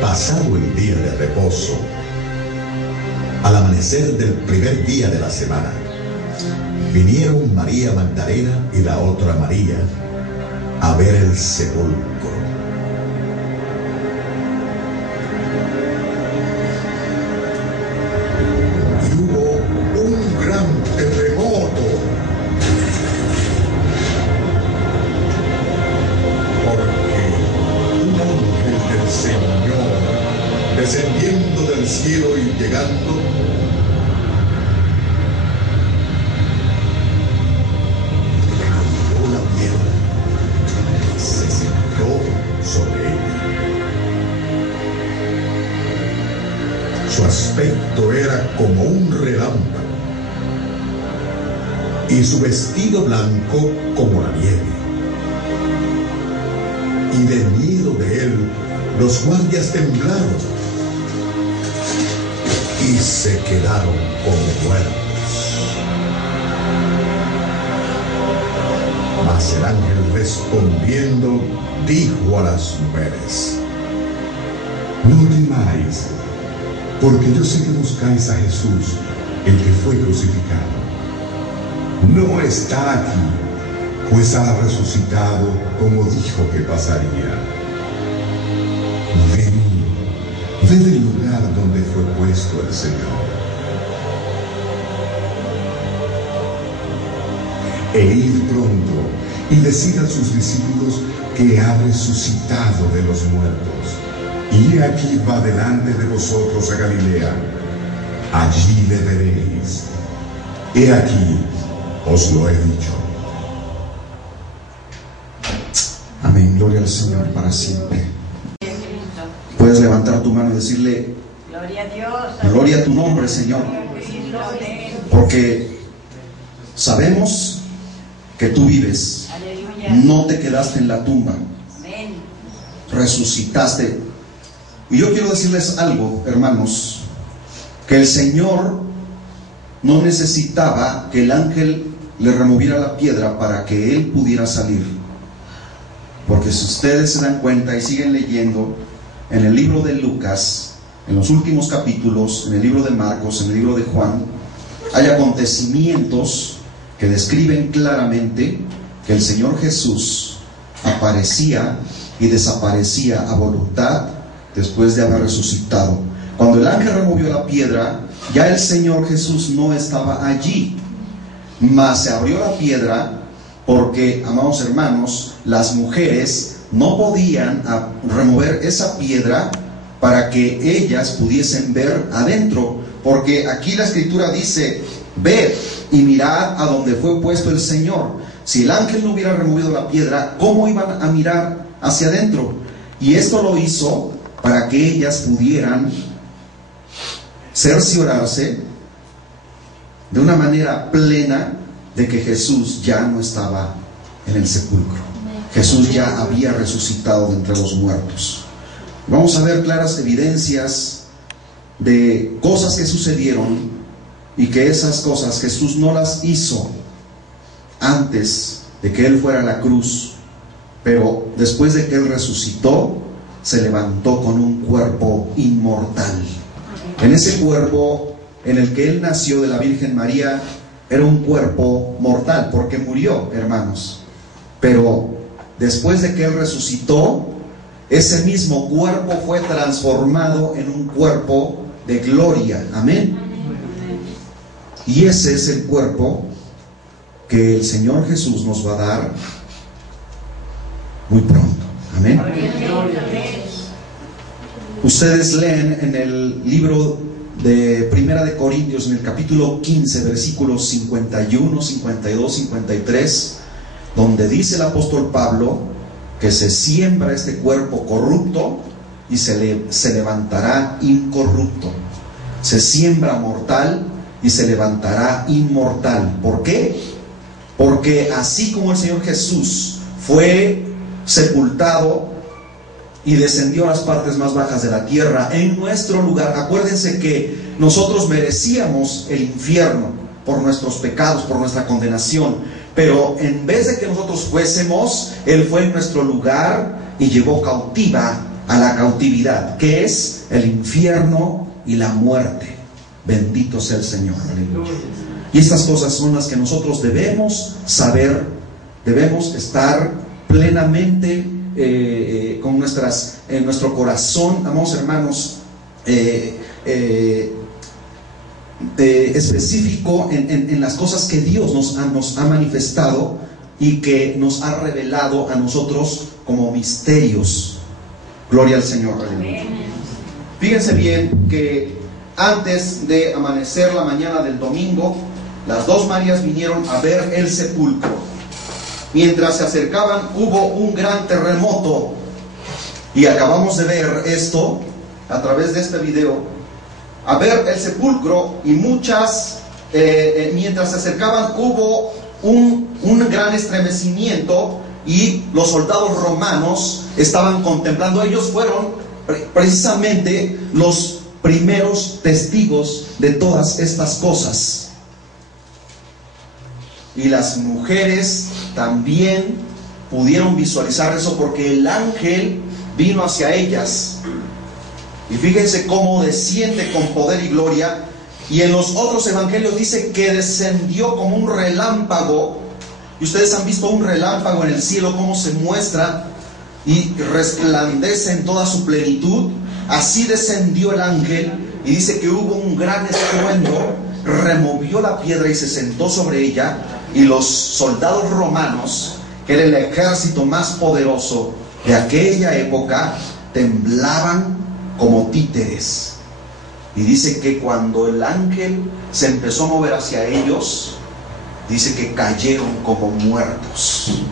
Pasado el día de reposo, al amanecer del primer día de la semana, vinieron María Magdalena y la otra María a ver el sepulcro. Y hubo un gran terremoto, porque un ángel del Señor, descendiendo del cielo y llegando, removió la piedra y se sentó sobre ella. Su aspecto era como un relámpago y su vestido blanco como la nieve. Y de miedo de él, los guardias temblaron y se quedaron como muertos. Mas el ángel respondiendo dijo a las mujeres: No temáis, porque yo sé que buscáis a Jesús, el que fue crucificado. No está aquí, pues ha resucitado como dijo que pasaría. Ved el lugar donde fue puesto el Señor. E id pronto y decid a sus discípulos que ha resucitado de los muertos. Y he aquí va delante de vosotros a Galilea. Allí le veréis. He aquí, os lo he dicho. Amén, gloria al Señor para siempre. Puedes levantar tu mano y decirle: Gloria a Dios, gloria a tu nombre, Señor, porque sabemos que tú vives, no te quedaste en la tumba, resucitaste. Y yo quiero decirles algo, hermanos, que el Señor no necesitaba que el ángel le removiera la piedra para que él pudiera salir, porque si ustedes se dan cuenta y siguen leyendo en el libro de Lucas, en los últimos capítulos, en el libro de Marcos, en el libro de Juan, hay acontecimientos que describen claramente que el Señor Jesús aparecía y desaparecía a voluntad después de haber resucitado. Cuando el ángel removió la piedra, ya el Señor Jesús no estaba allí, mas se abrió la piedra porque, amados hermanos, las mujeres no podían remover esa piedra para que ellas pudiesen ver adentro, porque aquí la escritura dice: ved y mirad a donde fue puesto el Señor. Si el ángel no hubiera removido la piedra, ¿cómo iban a mirar hacia adentro? Y esto lo hizo para que ellas pudieran cerciorarse de una manera plena de que Jesús ya no estaba en el sepulcro. Jesús ya había resucitado de entre los muertos. Vamos a ver claras evidencias de cosas que sucedieron y que esas cosas Jesús no las hizo antes de que Él fuera a la cruz, pero después de que Él resucitó, se levantó con un cuerpo inmortal. En ese cuerpo en el que Él nació de la Virgen María, era un cuerpo mortal, porque murió, hermanos. Pero después de que Él resucitó, ese mismo cuerpo fue transformado en un cuerpo de gloria. Amén. Y ese es el cuerpo que el Señor Jesús nos va a dar muy pronto. Amén. Ustedes leen en el libro de Primera de Corintios, en el capítulo 15, versículos 51, 52, 53, donde dice el apóstol Pablo que se siembra este cuerpo corrupto y se levantará incorrupto. Se siembra mortal y se levantará inmortal. ¿Por qué? Porque así como el Señor Jesús fue sepultado y descendió a las partes más bajas de la tierra en nuestro lugar. Acuérdense que nosotros merecíamos el infierno. por nuestros pecados, por nuestra condenación. Pero en vez de que nosotros fuésemos, Él fue en nuestro lugar y llevó cautiva a la cautividad, que es el infierno y la muerte. Bendito sea el Señor. Aleluya. Y estas cosas son las que nosotros debemos saber, debemos estar plenamente con en nuestro corazón, amados hermanos, específico en las cosas que Dios nos ha manifestado y que nos ha revelado a nosotros como misterios. Gloria al Señor. Aleluya. Fíjense bien que antes de amanecer la mañana del domingo, las dos Marías vinieron a ver el sepulcro. Mientras se acercaban, hubo un gran terremoto. Y acabamos de ver esto a través de este video. A ver el sepulcro, y mientras se acercaban, hubo un gran estremecimiento, y los soldados romanos estaban contemplando. Ellos fueron precisamente los primeros testigos de todas estas cosas. Y las mujeres también pudieron visualizar eso, porque el ángel vino hacia ellas. Y fíjense cómo desciende con poder y gloria. Y en los otros evangelios dice que descendió como un relámpago. Y ustedes han visto un relámpago en el cielo, cómo se muestra y resplandece en toda su plenitud. Así descendió el ángel, y dice que hubo un gran estruendo, removió la piedra y se sentó sobre ella. Y los soldados romanos, que era el ejército más poderoso de aquella época, temblaban como títeres. Y dice que cuando el ángel se empezó a mover hacia ellos, dice que cayeron como muertos.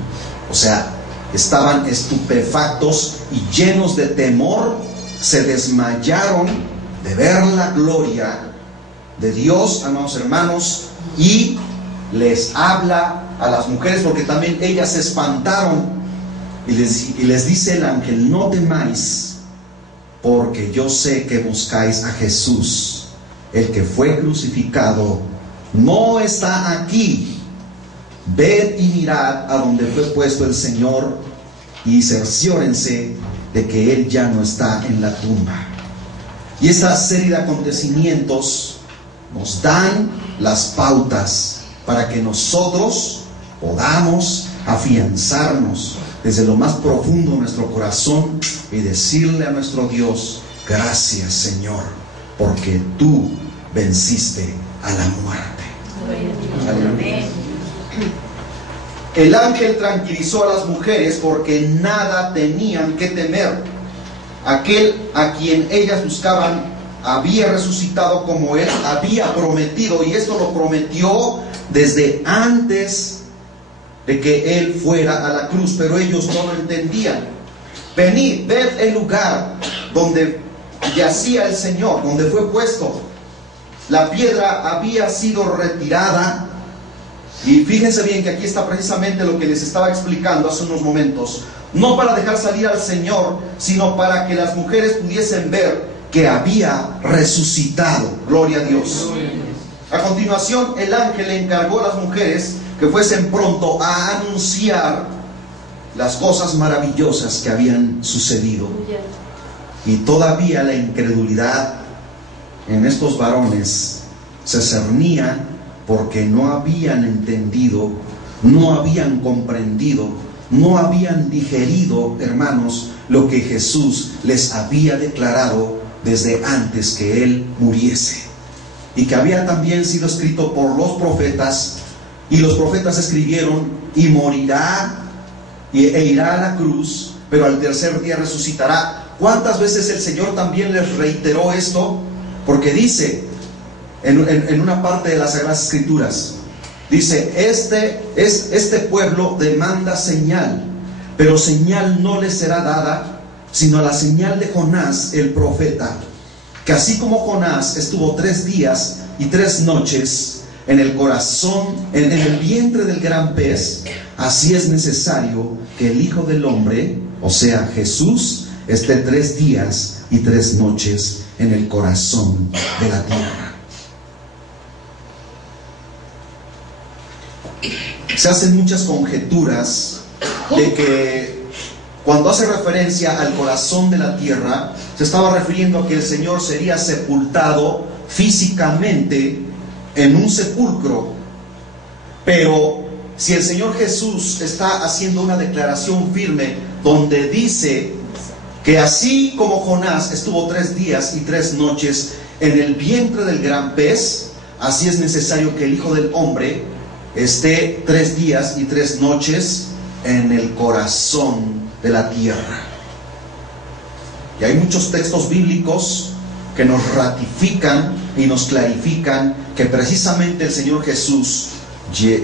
O sea, estaban estupefactos y llenos de temor, se desmayaron de ver la gloria de Dios, amados hermanos. Y les habla a las mujeres, porque también ellas se espantaron, y les dice el ángel: no temáis, porque yo sé que buscáis a Jesús, el que fue crucificado. No está aquí. Ved y mirad a donde fue puesto el Señor, y cerciórense de que Él ya no está en la tumba. Y esta serie de acontecimientos nos dan las pautas para que nosotros podamos afianzarnos desde lo más profundo de nuestro corazón y decirle a nuestro Dios: gracias, Señor, porque tú venciste a la muerte. Aleluya. El ángel tranquilizó a las mujeres, porque nada tenían que temer. Aquel a quien ellas buscaban había resucitado, como Él había prometido, y esto lo prometió desde antes de que Él fuera a la cruz, pero ellos no lo entendían. Venid, ved el lugar donde yacía el Señor, donde fue puesto. La piedra había sido retirada. Y fíjense bien que aquí está precisamente lo que les estaba explicando hace unos momentos. No para dejar salir al Señor, sino para que las mujeres pudiesen ver que había resucitado. Gloria a Dios. A continuación, el ángel le encargó a las mujeres que fuesen pronto a anunciar las cosas maravillosas que habían sucedido. Y todavía la incredulidad en estos varones se cernía, porque no habían entendido, no habían comprendido, no habían digerido, hermanos, lo que Jesús les había declarado desde antes que Él muriese, y que había también sido escrito por los profetas. Y los profetas escribieron: y morirá e irá a la cruz, pero al tercer día resucitará. ¿Cuántas veces el Señor también les reiteró esto? Porque dice en una parte de las Sagradas Escrituras, dice: este pueblo demanda señal, pero señal no les será dada, sino la señal de Jonás el profeta, que así como Jonás estuvo 3 días y 3 noches en el corazón, en el vientre del gran pez, así es necesario que el Hijo del Hombre, o sea Jesús, esté 3 días y 3 noches en el corazón de la tierra. se hacen muchas conjeturas de que cuando hace referencia al corazón de la tierra, se estaba refiriendo a que el Señor sería sepultado físicamente en un sepulcro. Pero si el Señor Jesús está haciendo una declaración firme donde dice que así como Jonás estuvo 3 días y 3 noches en el vientre del gran pez, así es necesario que el Hijo del Hombre esté 3 días y 3 noches en el corazón de la tierra. Y hay muchos textos bíblicos que nos ratifican y nos clarifican que precisamente el Señor Jesús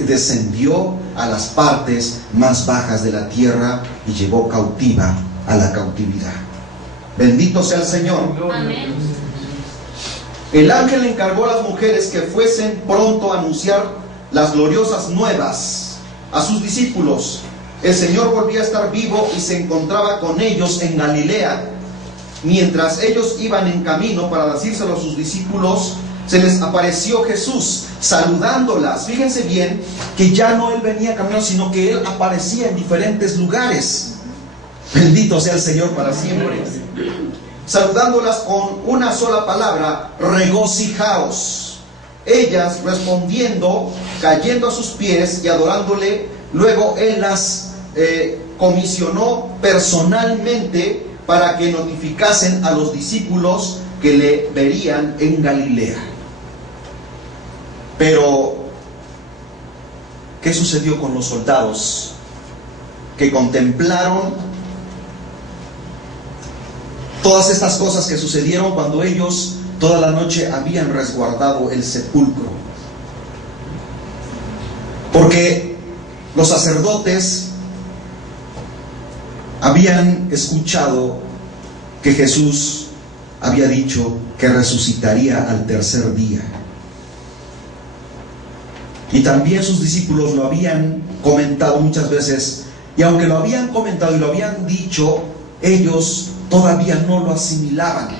descendió a las partes más bajas de la tierra y llevó cautiva a la cautividad. Bendito sea el Señor. Amén. El ángel encargó a las mujeres que fuesen pronto a anunciar las gloriosas nuevas a sus discípulos. El Señor volvía a estar vivo y se encontraba con ellos en Galilea. Mientras ellos iban en camino para decírselo a sus discípulos, se les apareció Jesús saludándolas. Fíjense bien que ya no Él venía caminando, sino que Él aparecía en diferentes lugares. Bendito sea el Señor para siempre. Saludándolas con una sola palabra: regocijaos. Ellas respondiendo, cayendo a sus pies y adorándole. Luego Él las comisionó personalmente para que notificasen a los discípulos que le verían en Galilea. Pero, ¿qué sucedió con los soldados que contemplaron todas estas cosas que sucedieron cuando ellos toda la noche habían resguardado el sepulcro? Porque los sacerdotes habían escuchado que Jesús había dicho que resucitaría al 3er día. Y también sus discípulos lo habían comentado muchas veces. Y aunque lo habían comentado y lo habían dicho, ellos todavía no lo asimilaban.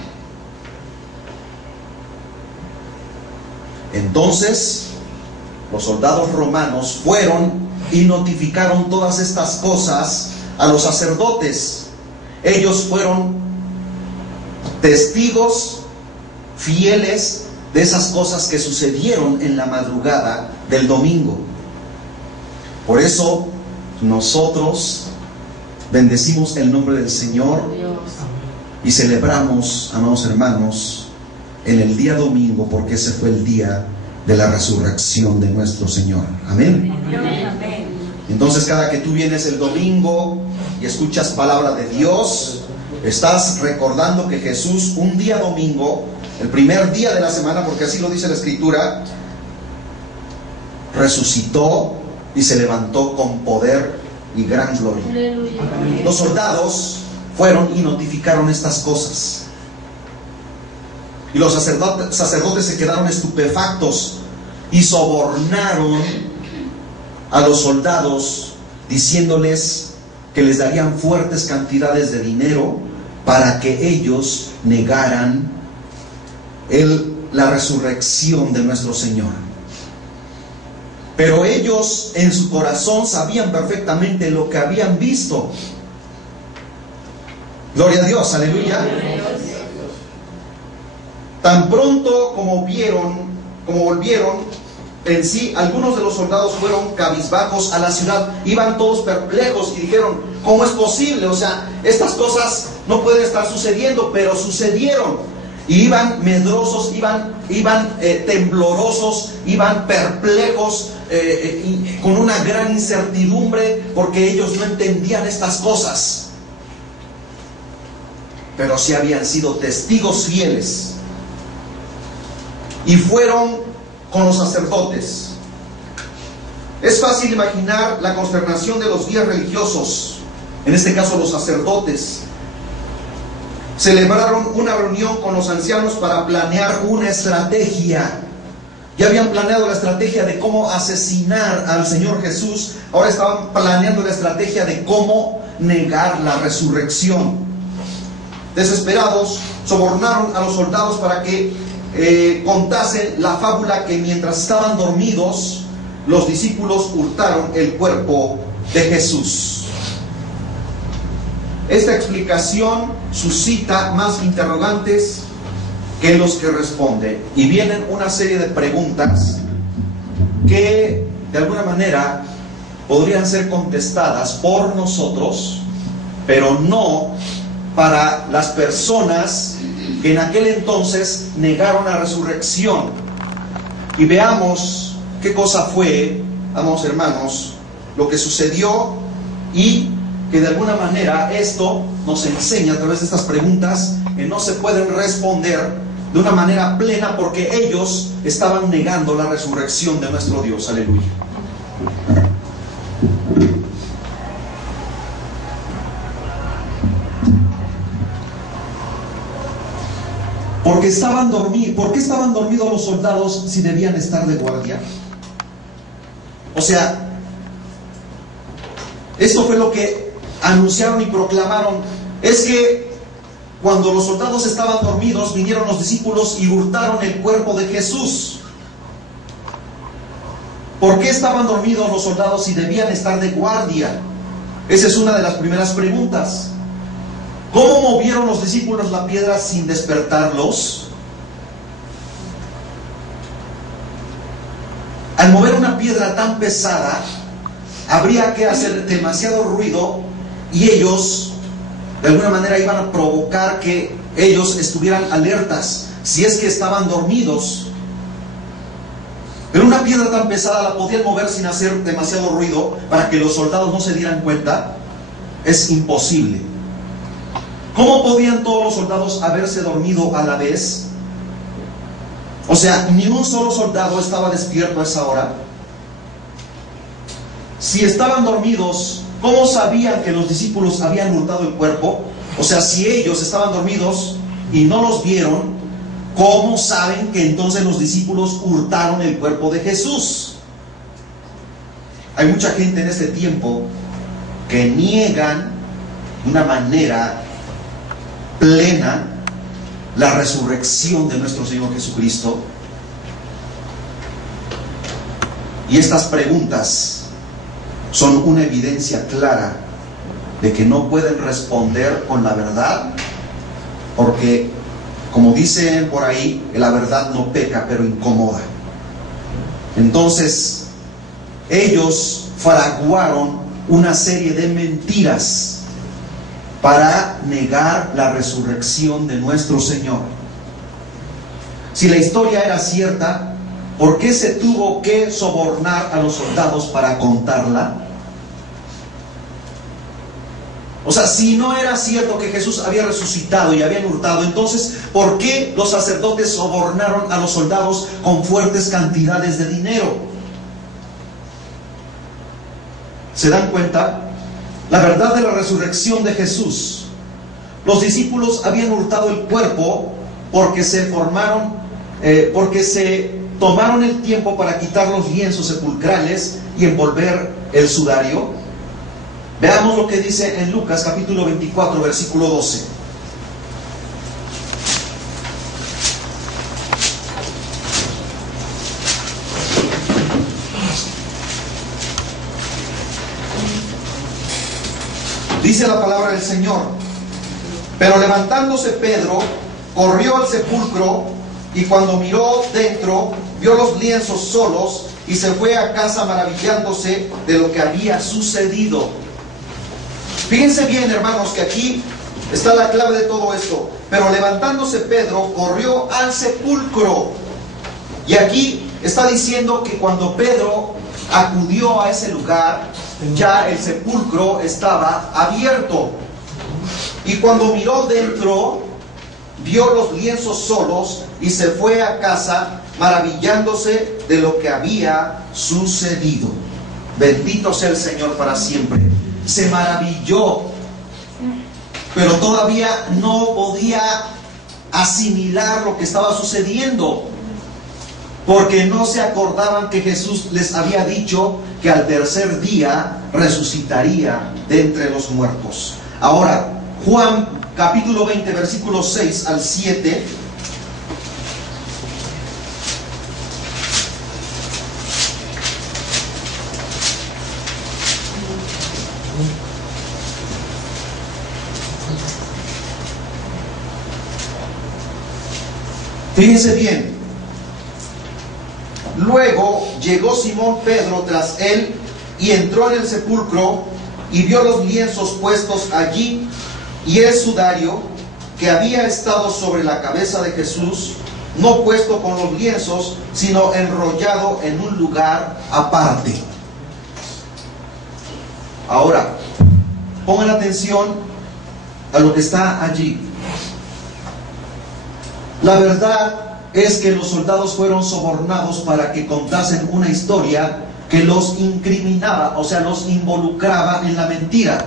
Entonces, los soldados romanos fueron y notificaron todas estas cosas a los sacerdotes. Ellos fueron testigos fieles de esas cosas que sucedieron en la madrugada del domingo. Por eso nosotros bendecimos el nombre del Señor y celebramos, amados hermanos, en el día domingo, porque ese fue el día de la resurrección de nuestro Señor. Amén. Entonces, cada que tú vienes el domingo y escuchas palabra de Dios, estás recordando que Jesús un día domingo, el primer día de la semana, porque así lo dice la Escritura, resucitó y se levantó con poder y gran gloria. Los soldados fueron y notificaron estas cosas. Y los sacerdotes se quedaron estupefactos y sobornaron a los soldados diciéndoles que les darían fuertes cantidades de dinero para que ellos negaran la resurrección de nuestro Señor. Pero ellos en su corazón sabían perfectamente lo que habían visto. Gloria a Dios, aleluya. Tan pronto como volvieron en sí, algunos de los soldados fueron cabizbajos a la ciudad. Iban todos perplejos y dijeron: ¿cómo es posible? O sea, estas cosas no pueden estar sucediendo, pero sucedieron. Y iban medrosos, iban temblorosos, iban perplejos, con una gran incertidumbre, porque ellos no entendían estas cosas. Pero sí habían sido testigos fieles. Y fueron con los sacerdotes. Es fácil imaginar la consternación de los guías religiosos, en este caso los sacerdotes. Celebraron una reunión con los ancianos para planear una estrategia. Ya habían planeado la estrategia de cómo asesinar al Señor Jesús. Ahora estaban planeando la estrategia de cómo negar la resurrección. Desesperados, sobornaron a los soldados para que contasen la fábula que mientras estaban dormidos, los discípulos hurtaron el cuerpo de Jesús? Esta explicación suscita más interrogantes que los que responden, y vienen una serie de preguntas que de alguna manera podrían ser contestadas por nosotros, pero no para las personas que en aquel entonces negaron la resurrección. Y veamos qué cosa fue, amados hermanos, lo que sucedió, y que de alguna manera esto nos enseña a través de estas preguntas que no se pueden responder de una manera plena porque ellos estaban negando la resurrección de nuestro Dios. Aleluya. ¿Por qué estaban dormidos los soldados si debían estar de guardia? O sea, esto fue lo que anunciaron y proclamaron. Es que cuando los soldados estaban dormidos, vinieron los discípulos y hurtaron el cuerpo de Jesús. ¿Por qué estaban dormidos los soldados si debían estar de guardia? Esa es una de las primeras preguntas. ¿Cómo movieron los discípulos la piedra sin despertarlos? Al mover una piedra tan pesada, habría que hacer demasiado ruido y ellos, de alguna manera, iban a provocar que ellos estuvieran alertas, si es que estaban dormidos. Pero una piedra tan pesada la podían mover sin hacer demasiado ruido para que los soldados no se dieran cuenta. Es imposible. ¿Cómo podían todos los soldados haberse dormido a la vez? O sea, ni un solo soldado estaba despierto a esa hora. Si estaban dormidos, ¿cómo sabían que los discípulos habían hurtado el cuerpo? O sea, si ellos estaban dormidos y no los vieron, ¿cómo saben que entonces los discípulos hurtaron el cuerpo de Jesús? Hay mucha gente en este tiempo que niegan de una manera plena la resurrección de nuestro Señor Jesucristo. Y estas preguntas son una evidencia clara de que no pueden responder con la verdad, porque, como dicen por ahí, la verdad no peca, pero incomoda. Entonces, ellos fraguaron una serie de mentiras para negar la resurrección de nuestro Señor. Si la historia era cierta, ¿por qué se tuvo que sobornar a los soldados para contarla? O sea, si no era cierto que Jesús había resucitado y habían hurtado, entonces, ¿por qué los sacerdotes sobornaron a los soldados con fuertes cantidades de dinero? ¿Se dan cuenta? La verdad de la resurrección de Jesús. Los discípulos habían hurtado el cuerpo porque se tomaron el tiempo para quitar los lienzos sepulcrales y envolver el sudario. Veamos lo que dice en Lucas capítulo 24, versículo 12. Dice la palabra del Señor: pero levantándose Pedro, corrió al sepulcro, y cuando miró dentro, vio los lienzos solos, y se fue a casa maravillándose de lo que había sucedido. Fíjense bien, hermanos, que aquí está la clave de todo esto. Pero levantándose Pedro, corrió al sepulcro. Y aquí está diciendo que cuando Pedro acudió a ese lugar, ya el sepulcro estaba abierto. Y cuando miró dentro, vio los lienzos solos y se fue a casa maravillándose de lo que había sucedido. Bendito sea el Señor para siempre. Se maravilló, pero todavía no podía asimilar lo que estaba sucediendo, porque no se acordaban que Jesús les había dicho que al tercer día resucitaría de entre los muertos. Ahora, Juan capítulo 20, versículos 6 al 7. Fíjense bien. Luego llegó Simón Pedro tras él y entró en el sepulcro y vio los lienzos puestos allí y el sudario que había estado sobre la cabeza de Jesús, no puesto con los lienzos, sino enrollado en un lugar aparte. Ahora, pongan atención a lo que está allí. La verdad es que los soldados fueron sobornados para que contasen una historia que los incriminaba, o sea, los involucraba en la mentira.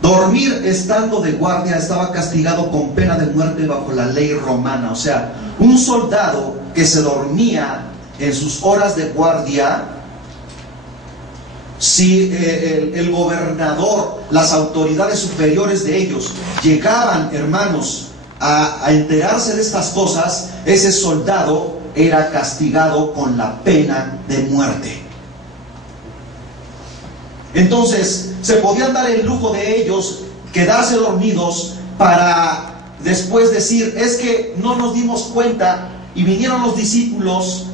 Dormir estando de guardia estaba castigado con pena de muerte bajo la ley romana. O sea, un soldado que se dormía en sus horas de guardia, si el gobernador, las autoridades superiores de ellos llegaban, hermanos, a enterarse de estas cosas, ese soldado era castigado con la pena de muerte. Entonces se podían dar el lujo de ellos quedarse dormidos para después decir: es que no nos dimos cuenta y vinieron los discípulos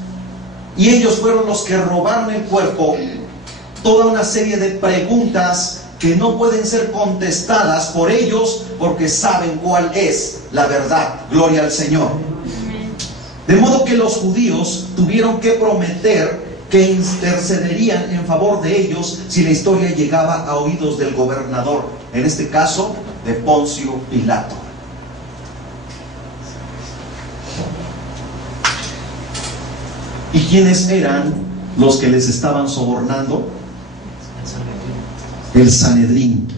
y ellos fueron los que robaron el cuerpo. Toda una serie de preguntas que no pueden ser contestadas por ellos porque saben cuál es la verdad. Gloria al Señor. De modo que los judíos tuvieron que prometer que intercederían en favor de ellos si la historia llegaba a oídos del gobernador, en este caso de Poncio Pilato. ¿Y quiénes eran los que les estaban sobornando? El Sanedrín,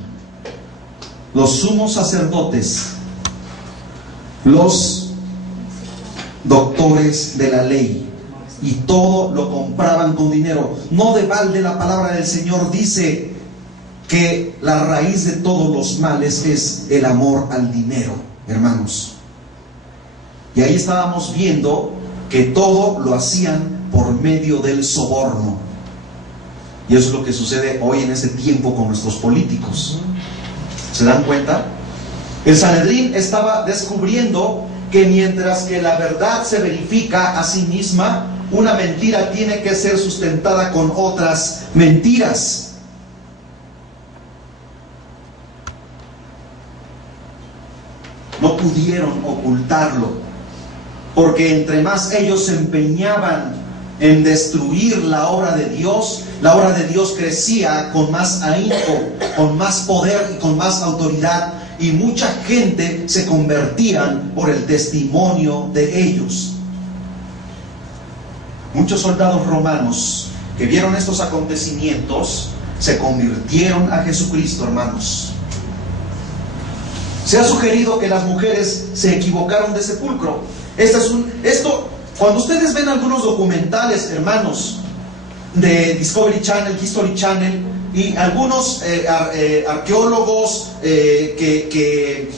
los sumos sacerdotes, los doctores de la ley, y todo lo compraban con dinero. No de balde la palabra del Señor dice que la raíz de todos los males es el amor al dinero, hermanos. Y ahí estábamos viendo que todo lo hacían por medio del soborno. Y eso es lo que sucede hoy en este tiempo con nuestros políticos. ¿Se dan cuenta? El Sanedrín estaba descubriendo que mientras que la verdad se verifica a sí misma, una mentira tiene que ser sustentada con otras mentiras. No pudieron ocultarlo, porque entre más ellos se empeñaban en destruir la obra de Dios crecía con más ahínco, con más poder y con más autoridad, y mucha gente se convertían por el testimonio de ellos. Muchos soldados romanos que vieron estos acontecimientos se convirtieron a Jesucristo, hermanos. Se ha sugerido que las mujeres se equivocaron de sepulcro. Cuando ustedes ven algunos documentales, hermanos, de Discovery Channel, History Channel, y algunos arqueólogos que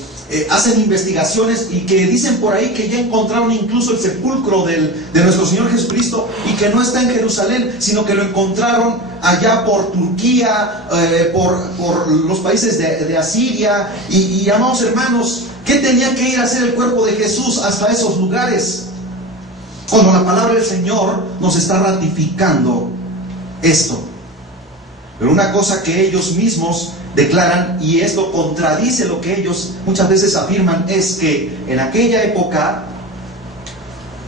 hacen investigaciones y que dicen por ahí que ya encontraron incluso el sepulcro de nuestro Señor Jesucristo, y que no está en Jerusalén, sino que lo encontraron allá por Turquía, por los países de Asiria. Y amados hermanos, ¿qué tenía que ir a hacer el cuerpo de Jesús hasta esos lugares? Cuando la palabra del Señor nos está ratificando esto. Pero una cosa que ellos mismos declaran, y esto contradice lo que ellos muchas veces afirman, es que en aquella época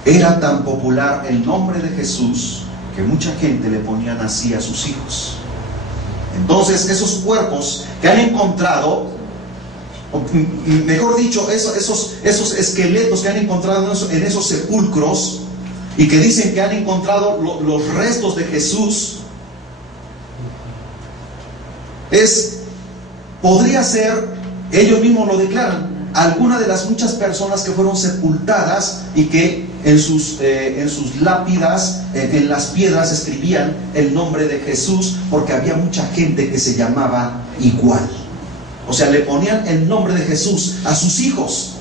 era tan popular el nombre de Jesús que mucha gente le ponían así a sus hijos. Entonces esos cuerpos que han encontrado, o mejor dicho, esos esqueletos que han encontrado en esos sepulcros, y que dicen que han encontrado los restos de Jesús, podría ser, ellos mismos lo declaran, alguna de las muchas personas que fueron sepultadas y que en sus lápidas, en las piedras, escribían el nombre de Jesús, porque había mucha gente que se llamaba igual. O sea, le ponían el nombre de Jesús a sus hijos.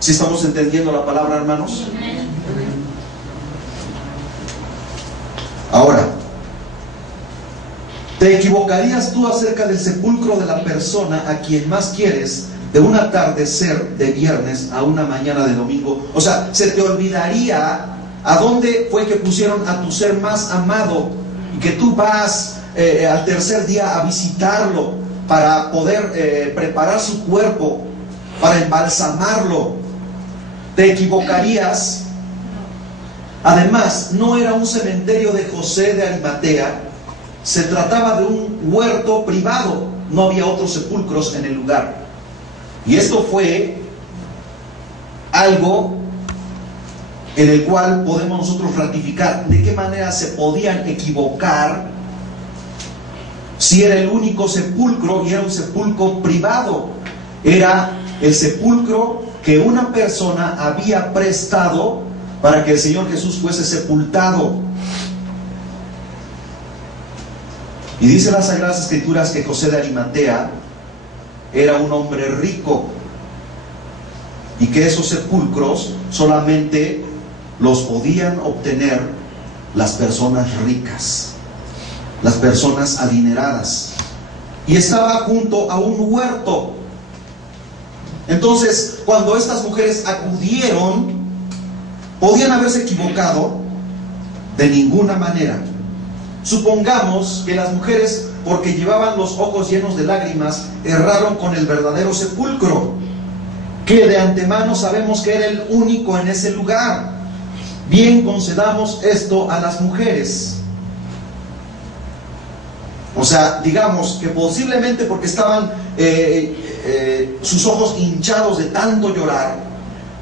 ¿Sí estamos entendiendo la palabra, hermanos? Ahora, ¿te equivocarías tú acerca del sepulcro de la persona a quien más quieres de un atardecer de viernes a una mañana de domingo. O sea, se te olvidaría a dónde fue que pusieron a tu ser más amado y que tú vas al tercer día a visitarlo para poder preparar su cuerpo, para embalsamarlo. Te equivocarías. Además, no era un cementerio de José de Arimatea, se trataba de un huerto privado, no había otros sepulcros en el lugar. Y esto fue algo en el cual podemos nosotros ratificar de qué manera se podían equivocar si era el único sepulcro y era un sepulcro privado. Era el sepulcro que una persona había prestado para que el Señor Jesús fuese sepultado. Y dice las Sagradas Escrituras que José de Arimatea era un hombre rico y que esos sepulcros solamente los podían obtener las personas ricas, las personas adineradas, y estaba junto a un huerto. Entonces, cuando estas mujeres acudieron, ¿podían haberse equivocado? De ninguna manera. Supongamos que las mujeres, porque llevaban los ojos llenos de lágrimas, erraron con el verdadero sepulcro, que de antemano sabemos que era el único en ese lugar. Bien, concedamos esto a las mujeres. O sea, digamos que posiblemente porque estaban sus ojos hinchados de tanto llorar,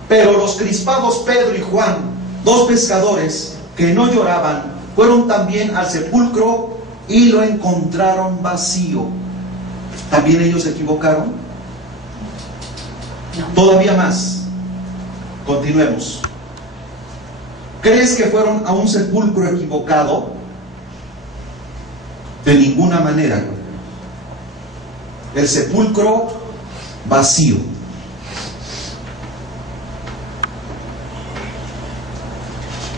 pero los crispados Pedro y Juan, dos pescadores que no lloraban, fueron también al sepulcro y lo encontraron vacío. ¿También ellos se equivocaron? No. Todavía más. Continuemos. ¿Crees que fueron a un sepulcro equivocado? De ninguna manera. El sepulcro vacío.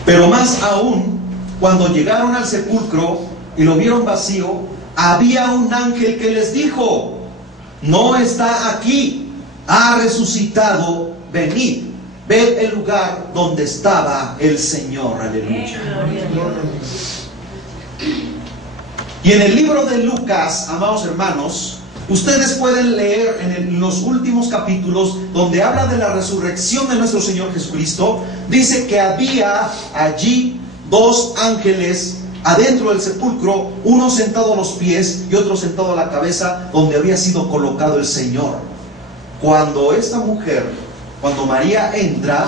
Pero más aún, cuando llegaron al sepulcro y lo vieron vacío, había un ángel que les dijo: no está aquí, ha resucitado, venid, ved el lugar donde estaba el Señor. Aleluya. Y en el libro de Lucas, amados hermanos, ustedes pueden leer en los últimos capítulos donde habla de la resurrección de nuestro Señor Jesucristo. Dice que había allí dos ángeles adentro del sepulcro, uno sentado a los pies y otro sentado a la cabeza, donde había sido colocado el Señor. Cuando esta mujer, cuando María entra,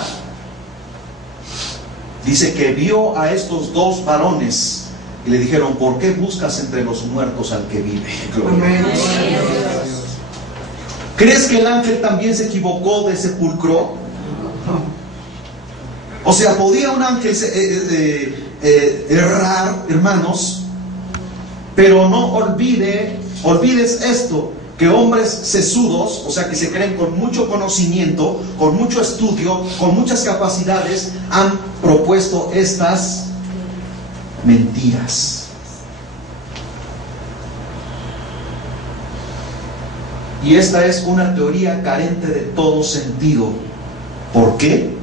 dice que vio a estos dos varones y le dijeron: ¿por qué buscas entre los muertos al que vive? Gloria. ¿Crees que el ángel también se equivocó de sepulcro? O sea, ¿podía un ángel errar, hermanos? Pero no olvides esto, que hombres sesudos, o sea, que se creen con mucho conocimiento, con mucho estudio, con muchas capacidades, han propuesto estas mentiras. Y esta es una teoría carente de todo sentido. ¿Por qué?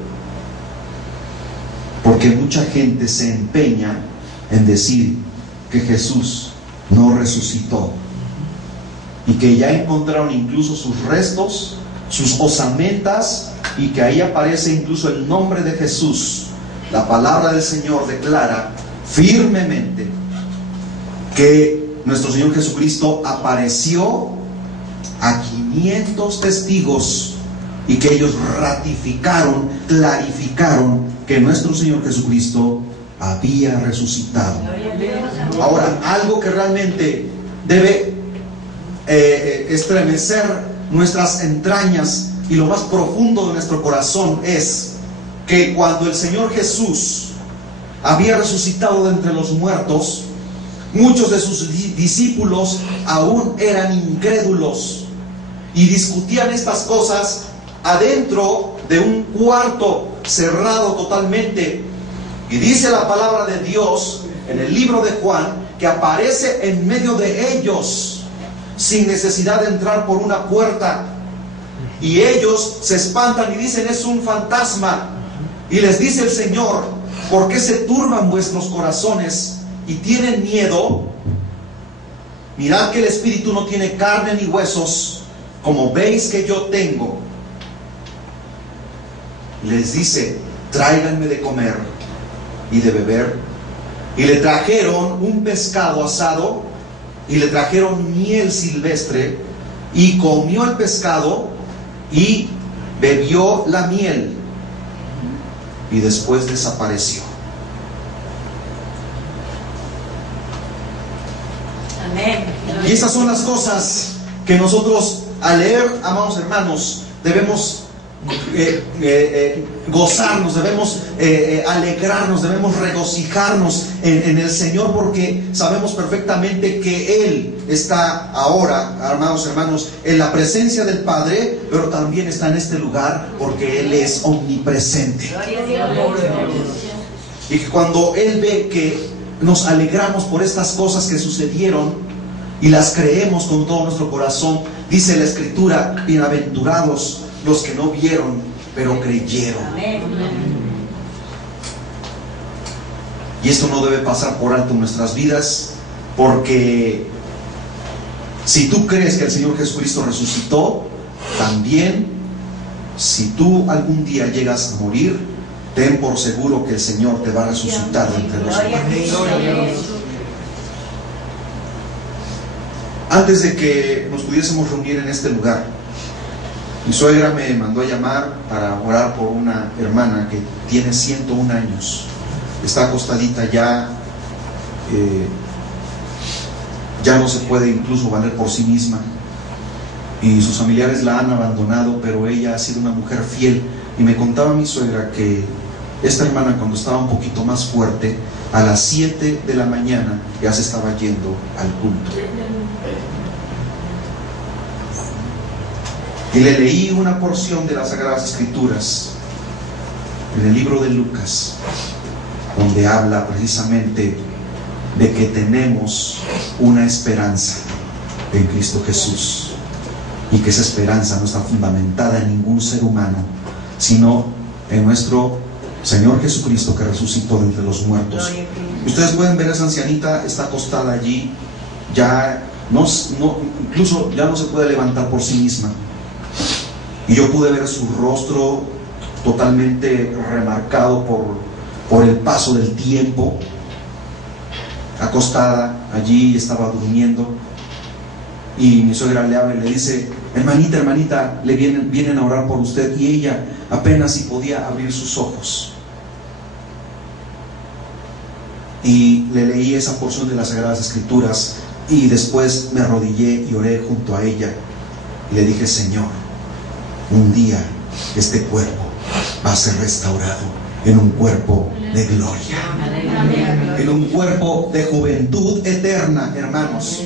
Porque mucha gente se empeña en decir que Jesús no resucitó y que ya encontraron incluso sus restos, sus osamentas, y que ahí aparece incluso el nombre de Jesús. La palabra del Señor declara firmemente que nuestro Señor Jesucristo apareció a 500 testigos y que ellos ratificaron, clarificaron que nuestro Señor Jesucristo había resucitado. Ahora, algo que realmente debe estremecer nuestras entrañas y lo más profundo de nuestro corazón es que cuando el Señor Jesús había resucitado de entre los muertos, muchos de sus discípulos aún eran incrédulos y discutían estas cosas adentro de un cuarto cerrado totalmente. Y dice la palabra de Dios en el libro de Juan que aparece en medio de ellos sin necesidad de entrar por una puerta. Y ellos se espantan y dicen: es un fantasma. Y les dice el Señor: ¿por qué se turban vuestros corazones y tienen miedo? Mirad que el espíritu no tiene carne ni huesos, como veis que yo tengo. Les dice: tráiganme de comer y de beber. Y le trajeron un pescado asado y le trajeron miel silvestre, y comió el pescado y bebió la miel, y después desapareció. Amén. Y estas son las cosas que nosotros, al leer, amados hermanos, debemos gozarnos, debemos alegrarnos, debemos regocijarnos en el Señor, porque sabemos perfectamente que Él está ahora, amados hermanos, en la presencia del Padre, pero también está en este lugar porque Él es omnipresente. Y que cuando Él ve que nos alegramos por estas cosas que sucedieron y las creemos con todo nuestro corazón, dice la Escritura: bienaventurados los que no vieron, pero creyeron. Y esto no debe pasar por alto en nuestras vidas, porque si tú crees que el Señor Jesucristo resucitó, también, si tú algún día llegas a morir, ten por seguro que el Señor te va a resucitar de entre los muertos. Antes de que nos pudiésemos reunir en este lugar, mi suegra me mandó a llamar para orar por una hermana que tiene 101 años. Está acostadita ya, ya no se puede incluso valer por sí misma. Y sus familiares la han abandonado, pero ella ha sido una mujer fiel. Y me contaba mi suegra que esta hermana, cuando estaba un poquito más fuerte, a las 7 de la mañana ya se estaba yendo al culto. Y le leí una porción de las Sagradas Escrituras en el libro de Lucas, donde habla precisamente de que tenemos una esperanza en Cristo Jesús, y que esa esperanza no está fundamentada en ningún ser humano, sino en nuestro Señor Jesucristo, que resucitó de entre los muertos. Ustedes pueden ver a esa ancianita, está acostada allí, ya incluso ya no se puede levantar por sí misma. Y yo pude ver su rostro totalmente remarcado por el paso del tiempo. Acostada allí, estaba durmiendo. Y mi suegra le habla y le dice: hermanita, le vienen a orar por usted. Y ella apenas si podía abrir sus ojos. Y le leí esa porción de las Sagradas Escrituras, y después me arrodillé y oré junto a ella. Y le dije: Señor, un día este cuerpo va a ser restaurado en un cuerpo de gloria, en un cuerpo de juventud eterna, hermanos.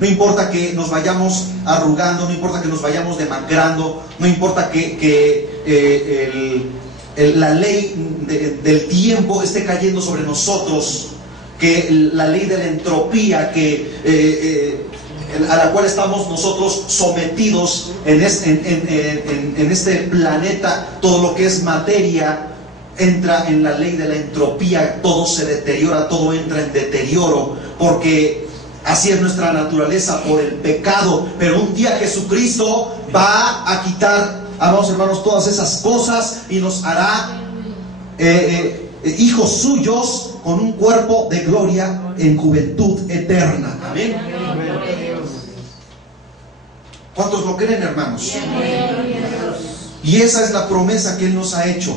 No importa que nos vayamos arrugando, no importa que nos vayamos demacrando, no importa que la ley del tiempo esté cayendo sobre nosotros, que la ley de la entropía a la cual estamos nosotros sometidos en este planeta. Todo lo que es materia entra en la ley de la entropía, todo se deteriora, todo entra en deterioro, porque así es nuestra naturaleza por el pecado. Pero un día Jesucristo va a quitar, amados hermanos, todas esas cosas y nos hará hijos suyos con un cuerpo de gloria en juventud eterna. Amén. ¿Cuántos lo creen, hermanos? Y esa es la promesa que Él nos ha hecho.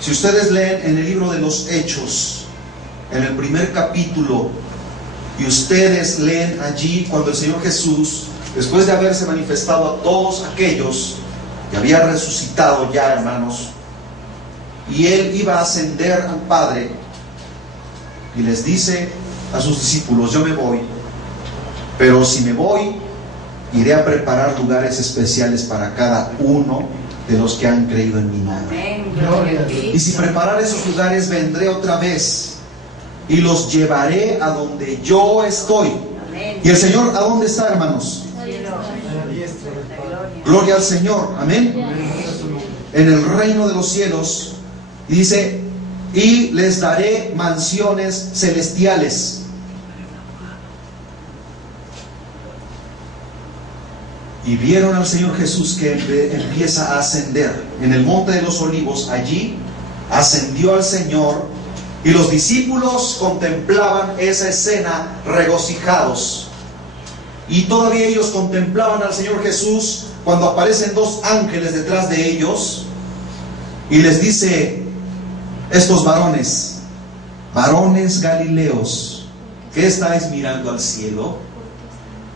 Si ustedes leen en el libro de los Hechos, en el primer capítulo, y ustedes leen allí cuando el Señor Jesús, después de haberse manifestado a todos aquellos que había resucitado ya, hermanos, y Él iba a ascender al Padre, y les dice a sus discípulos: yo me voy, pero si me voy, iré a preparar lugares especiales para cada uno de los que han creído en mi nombre. Y si preparar esos lugares, vendré otra vez y los llevaré a donde yo estoy. Y el Señor, ¿a dónde está, hermanos? Gloria al Señor, amén. En el reino de los cielos. Y dice, y les daré mansiones celestiales. Y vieron al Señor Jesús que empieza a ascender en el monte de los olivos. Allí ascendió al Señor y los discípulos contemplaban esa escena regocijados. Y todavía ellos contemplaban al Señor Jesús cuando aparecen dos ángeles detrás de ellos y les dice: estos varones Galileos, ¿qué estáis mirando al cielo?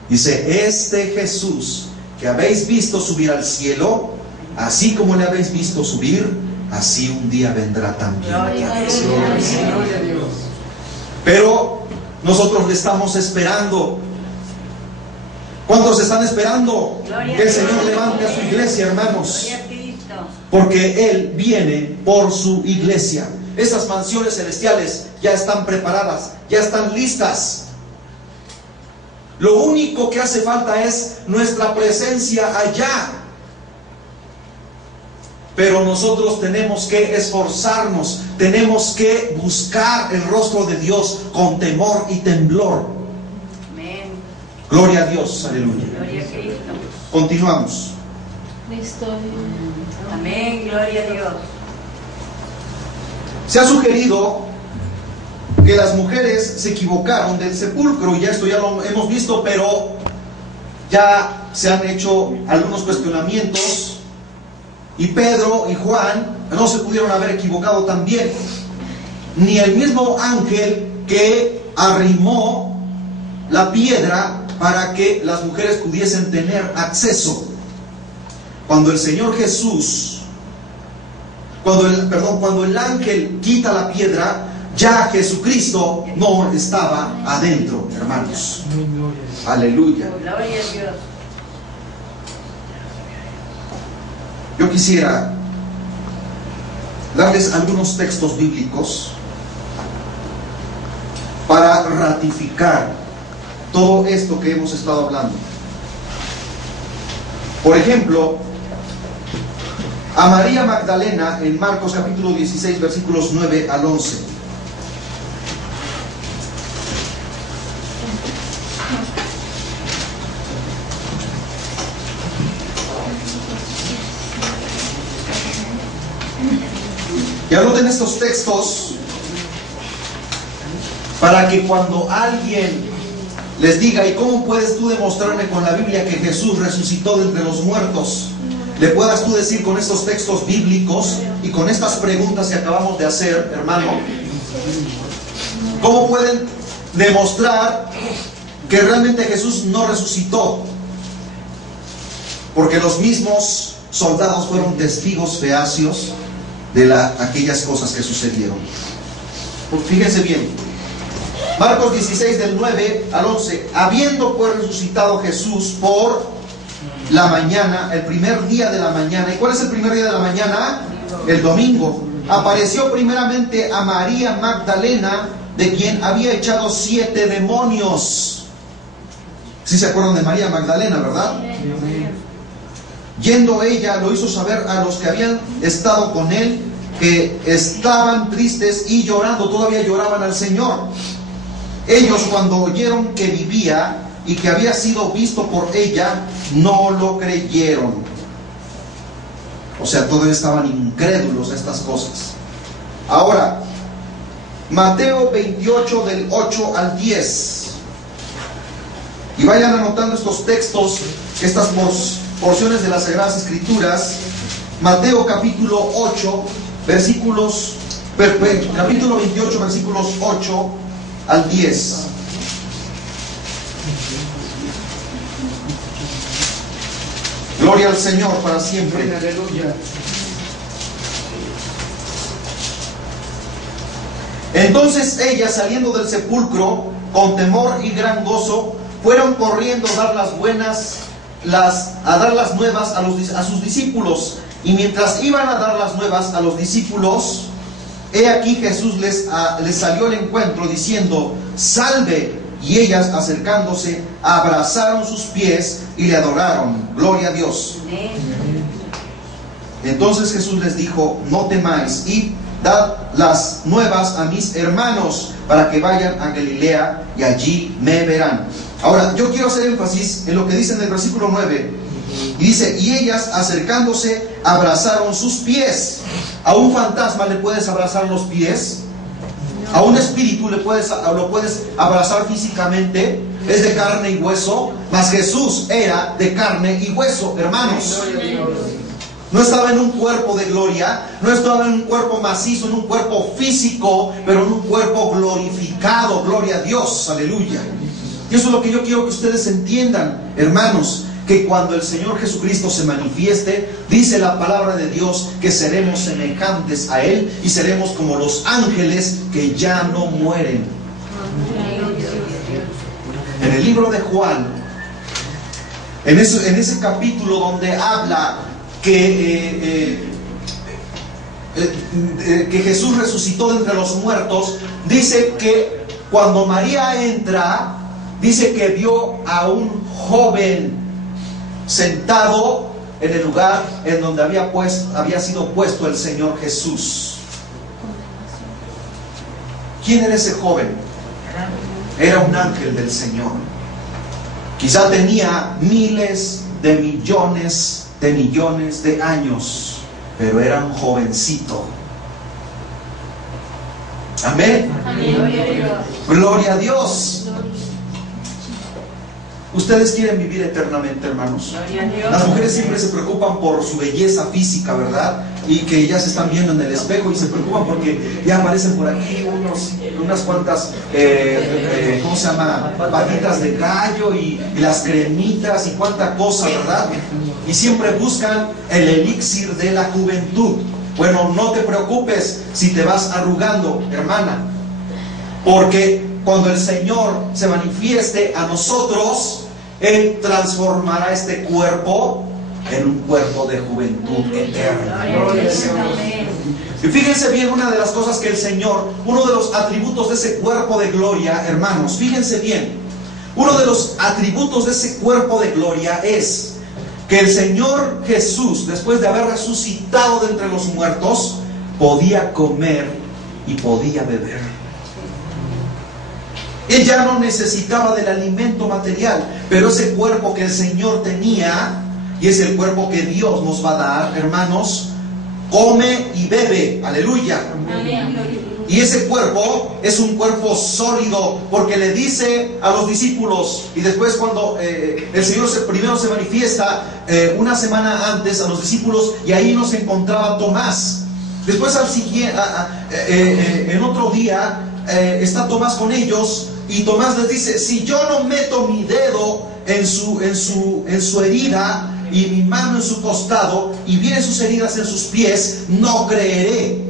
Dice: este Jesús que habéis visto subir al cielo, así como le habéis visto subir, así un día vendrá también. Pero nosotros le estamos esperando. ¿Cuántos están esperando que el Señor levante a su iglesia, hermanos? Porque Él viene por su iglesia. Esas mansiones celestiales ya están preparadas, ya están listas. Lo único que hace falta es nuestra presencia allá. Pero nosotros tenemos que esforzarnos, tenemos que buscar el rostro de Dios con temor y temblor. Amén. Gloria a Dios, aleluya. Gloria a Cristo. Continuamos. Amén, gloria a Dios. Se ha sugerido que las mujeres se equivocaron del sepulcro, y ya esto ya lo hemos visto, pero ya se han hecho algunos cuestionamientos, y Pedro y Juan no se pudieron haber equivocado también, ni el mismo ángel que arrimó la piedra para que las mujeres pudiesen tener acceso. Cuando el Señor Jesús, cuando el ángel quita la piedra, ya Jesucristo no estaba adentro, hermanos. Aleluya. Gloria a Dios. Yo quisiera darles algunos textos bíblicos para ratificar todo esto que hemos estado hablando. Por ejemplo, a María Magdalena en Marcos capítulo 16 versículos 9 al 11. Y anoten estos textos para que cuando alguien les diga: ¿y cómo puedes tú demostrarme con la Biblia que Jesús resucitó de entre los muertos?, le puedas tú decir con estos textos bíblicos y con estas preguntas que acabamos de hacer, hermano, ¿cómo pueden demostrar que realmente Jesús no resucitó? Porque los mismos soldados fueron testigos fehacios de aquellas cosas que sucedieron. Pues fíjense bien, Marcos 16 del 9 al 11. Habiendo pues resucitado Jesús por la mañana, el primer día de la mañana. ¿Y cuál es el primer día de la mañana? El domingo. Apareció primeramente a María Magdalena, de quien había echado 7 demonios. ¿Sí se acuerdan de María Magdalena, verdad? Yendo ella, lo hizo saber a los que habían estado con él, que estaban tristes y llorando, todavía lloraban al Señor. Ellos, cuando oyeron que vivía y que había sido visto por ella, no lo creyeron. O sea, todavía estaban incrédulos a estas cosas. Ahora, Mateo 28 del 8 al 10. Y vayan anotando estos textos, estas porciones de las Sagradas Escrituras. Mateo capítulo 8 versículos, capítulo 28 versículos 8 al 10. Gloria al Señor para siempre. Aleluya. Entonces ellas, saliendo del sepulcro con temor y gran gozo, fueron corriendo a dar las nuevas a sus discípulos. Y mientras iban a dar las nuevas a los discípulos, he aquí Jesús les salió al encuentro diciendo: salve. y ellas, acercándose, abrazaron sus pies y le adoraron. Gloria a Dios. Entonces Jesús les dijo: no temáis, id, dad las nuevas a mis hermanos, para que vayan a Galilea y allí me verán. Ahora, yo quiero hacer énfasis en lo que dice en el versículo 9. Y dice: y ellas, acercándose, abrazaron sus pies. ¿A un fantasma le puedes abrazar los pies? ¿A un espíritu lo puedes abrazar físicamente? Es de carne y hueso. Mas Jesús era de carne y hueso, hermanos. No estaba en un cuerpo de gloria, no estaba en un cuerpo macizo, en un cuerpo físico, pero en un cuerpo glorificado. Gloria a Dios, aleluya. Y eso es lo que yo quiero que ustedes entiendan, hermanos, que cuando el Señor Jesucristo se manifieste, dice la palabra de Dios que seremos semejantes a Él y seremos como los ángeles que ya no mueren. En el libro de Juan, en ese capítulo donde habla que Jesús resucitó de entre los muertos, dice que cuando María entra, dice que vio a un joven sentado en el lugar en donde había sido puesto el Señor Jesús. ¿Quién era ese joven? Era un ángel del Señor. Quizá tenía miles de millones de años, pero era un jovencito. Amén. Gloria a Dios. ¿Ustedes quieren vivir eternamente, hermanos? Las mujeres siempre se preocupan por su belleza física, ¿verdad? Y que ya se están viendo en el espejo y se preocupan porque ya aparecen por aquí unas cuantas, ¿cómo se llama? Patitas de gallo y las cremitas y cuánta cosa, ¿verdad? Y siempre buscan el elixir de la juventud. Bueno, no te preocupes si te vas arrugando, hermana, porque cuando el Señor se manifieste a nosotros, Él transformará este cuerpo en un cuerpo de juventud eterna. Y fíjense bien una de las cosas que el Señor, uno de los atributos de ese cuerpo de gloria, hermanos, fíjense bien, uno de los atributos de ese cuerpo de gloria es que el Señor Jesús, después de haber resucitado de entre los muertos, podía comer y podía beber. Él ya no necesitaba del alimento material, pero ese cuerpo que el Señor tenía, y es el cuerpo que Dios nos va a dar, hermanos, come y bebe, aleluya. Y ese cuerpo es un cuerpo sólido, porque le dice a los discípulos, y después cuando el Señor primero se manifiesta una semana antes a los discípulos, y ahí nos encontraba Tomás. Después en otro día está Tomás con ellos, y Tomás les dice: si yo no meto mi dedo en su herida y mi mano en su costado y vienen sus heridas en sus pies, no creeré.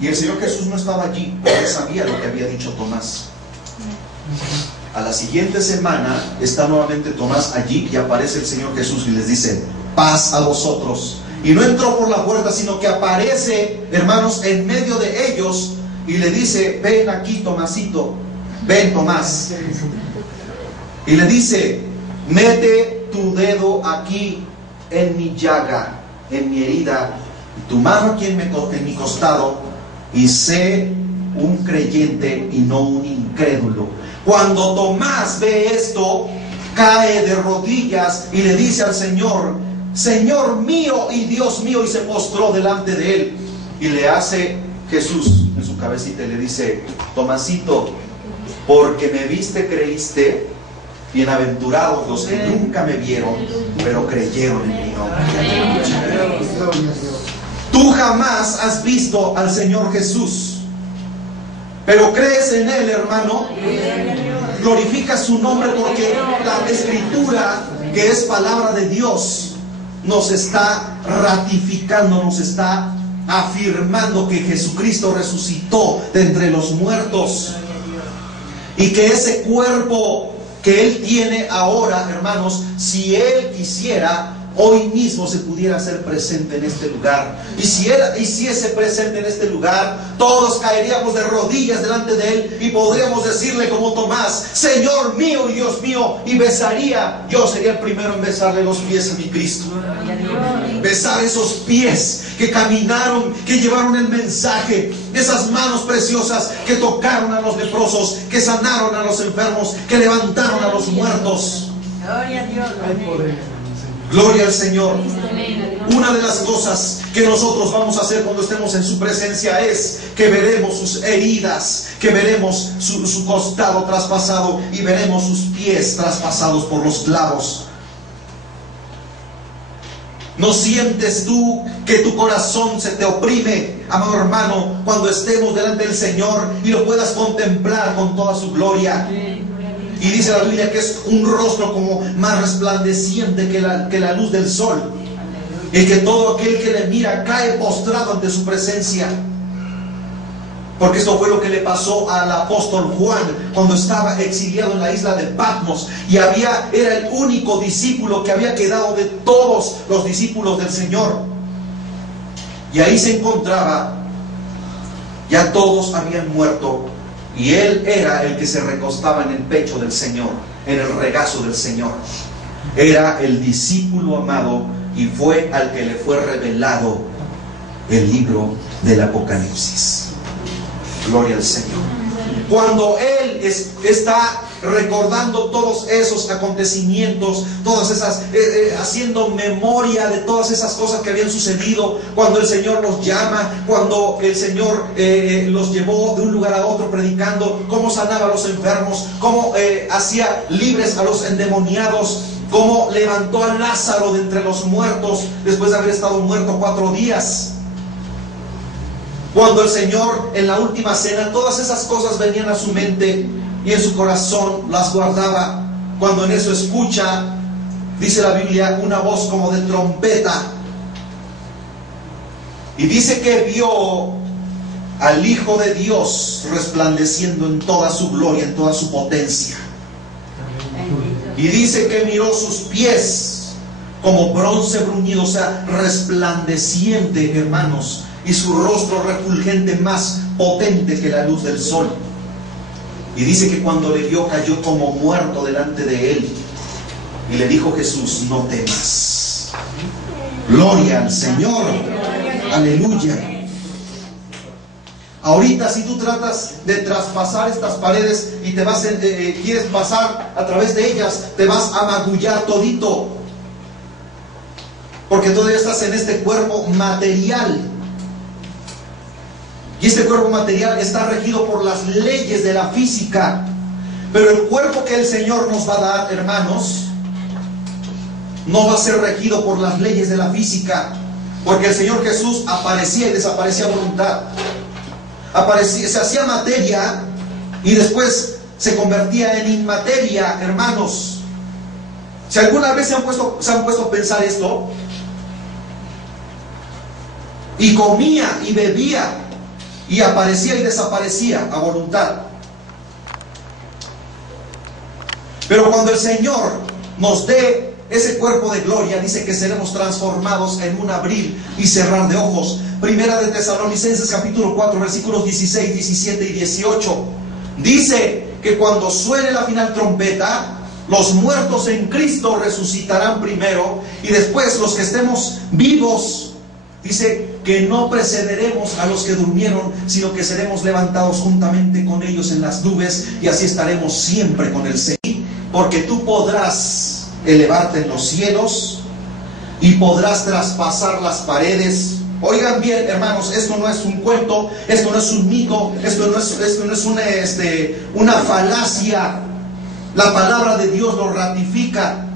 Y el Señor Jesús no estaba allí, pero él sabía lo que había dicho Tomás. A la siguiente semana está nuevamente Tomás allí y aparece el Señor Jesús y les dice: paz a vosotros. Y no entró por la puerta, sino que aparece, hermanos, en medio de ellos y le dice: ven aquí, Tomasito, ven, Tomás. Y le dice: mete tu dedo aquí en mi llaga, en mi herida, y tu mano aquí en mi costado, y sé un creyente y no un incrédulo. Cuando Tomás ve esto, cae de rodillas y le dice al Señor: Señor mío y Dios mío, y se postró delante de él. Y le hace Jesús en su cabecita y le dice: Tomasito, porque me viste, creíste. Bienaventurados los que nunca me vieron, pero creyeron en mi nombre. Tú jamás has visto al Señor Jesús, pero crees en Él, hermano. Glorifica su nombre, porque la Escritura, que es palabra de Dios, nos está ratificando, nos está afirmando que Jesucristo resucitó de entre los muertos, y que ese cuerpo que Él tiene ahora, hermanos, si Él quisiera, hoy mismo se pudiera hacer presente en este lugar. Y si Él hiciese presente en este lugar, todos caeríamos de rodillas delante de Él y podríamos decirle como Tomás: Señor mío y Dios mío, y besaría, yo sería el primero en besarle los pies a mi Cristo. Besar esos pies que caminaron, que llevaron el mensaje, esas manos preciosas que tocaron a los leprosos, que sanaron a los enfermos, que levantaron a los muertos. Gloria a Dios. Gloria al Señor. Una de las cosas que nosotros vamos a hacer cuando estemos en su presencia es que veremos sus heridas, que veremos su costado traspasado y veremos sus pies traspasados por los clavos. ¿No sientes tú que tu corazón se te oprime, amado hermano, cuando estemos delante del Señor y lo puedas contemplar con toda su gloria? Y dice la Biblia que es un rostro como más resplandeciente que la luz del sol, y que todo aquel que le mira cae postrado ante su presencia. Porque esto fue lo que le pasó al apóstol Juan cuando estaba exiliado en la isla de Patmos, y era el único discípulo que había quedado de todos los discípulos del Señor. Y ahí se encontraba, ya todos habían muerto, y él era el que se recostaba en el pecho del Señor, en el regazo del Señor. Era el discípulo amado, y fue al que le fue revelado el libro del Apocalipsis. Gloria al Señor. Cuando Él está recordando todos esos acontecimientos, todas esas, haciendo memoria de todas esas cosas que habían sucedido, cuando el Señor los llama, cuando el Señor los llevó de un lugar a otro predicando, cómo sanaba a los enfermos, cómo hacía libres a los endemoniados, cómo levantó a Lázaro de entre los muertos después de haber estado muerto 4 días. Cuando el Señor en la última cena, todas esas cosas venían a su mente y en su corazón las guardaba. Cuando en eso escucha, dice la Biblia, una voz como de trompeta, y dice que vio al Hijo de Dios resplandeciendo en toda su gloria, en toda su potencia. Y dice que miró sus pies como bronce bruñido, o sea, resplandeciente, hermanos, y su rostro refulgente, más potente que la luz del sol. Y dice que cuando le vio, cayó como muerto delante de él. Y le dijo Jesús: no temas. Gloria al Señor. Aleluya. Ahorita, si tú tratas de traspasar estas paredes y te vas quieres pasar a través de ellas, te vas a magullar todito, porque todavía estás en este cuerpo material. Y este cuerpo material está regido por las leyes de la física. Pero el cuerpo que el Señor nos va a dar, hermanos, no va a ser regido por las leyes de la física. Porque el Señor Jesús aparecía y desaparecía a voluntad. Se hacía materia y después se convertía en inmateria, hermanos. Si alguna vez se han puesto a pensar esto, y comía y bebía, y aparecía y desaparecía a voluntad. Pero cuando el Señor nos dé ese cuerpo de gloria, dice que seremos transformados en un abrir y cerrar de ojos. Primera de Tesalonicenses capítulo 4 versículos 16, 17 y 18. Dice que cuando suene la final trompeta, los muertos en Cristo resucitarán primero, y después los que estemos vivos, dice que no precederemos a los que durmieron, sino que seremos levantados juntamente con ellos en las nubes, y así estaremos siempre con el Señor. Porque tú podrás elevarte en los cielos y podrás traspasar las paredes. Oigan bien, hermanos, esto no es un cuento, esto no es un mito, esto no es una falacia. La palabra de Dios lo ratifica.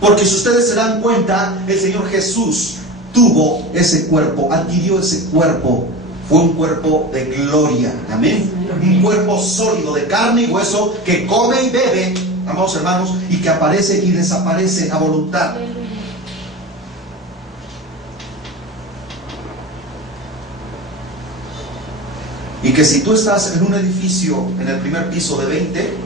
Porque si ustedes se dan cuenta, el Señor Jesús tuvo ese cuerpo, adquirió ese cuerpo. Fue un cuerpo de gloria, amén. Un cuerpo sólido, de carne y hueso, que come y bebe, amados hermanos, y que aparece y desaparece a voluntad. Y que si tú estás en un edificio en el primer piso de 20,